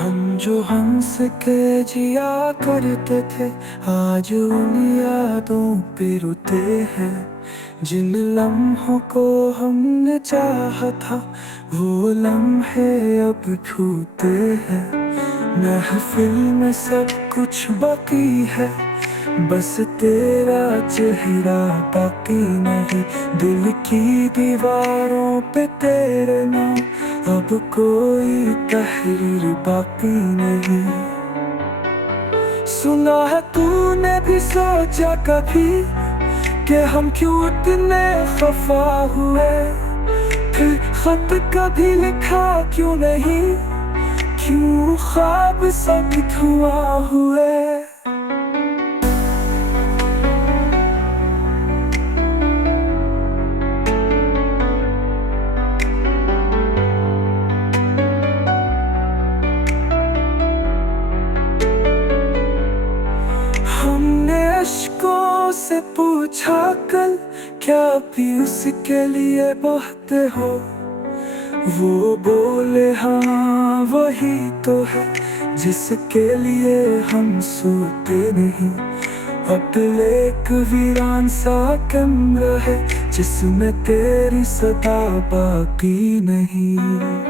हम जो हंस के जिया करते थे, आज उन यादों पे रोते हैं। जिन लम्हों को हमने चाहा था, वो लम्हे अब छूते हैं। महफिल में सब कुछ बाकी है, बस तेरा चेहरा बाकी नहीं। दिल की दीवारों पे तेरे नाम, अब कोई तहरीर बाकी नहीं। सुना है तूने भी सोचा कभी कि हम क्यों इतने खफा हुए, फिर खत कभी लिखा क्यों नहीं, क्यों ख्वाब सब धुआं हुए। हमने अश्कों से पूछा कल, क्या भी उसके लिए बहते हो। वो बोले हाँ वही तो है, जिसके लिए हम सोते नहीं। अब एक वीरान सा कमरा है, जिसमें तेरी सदा बाकी नहीं।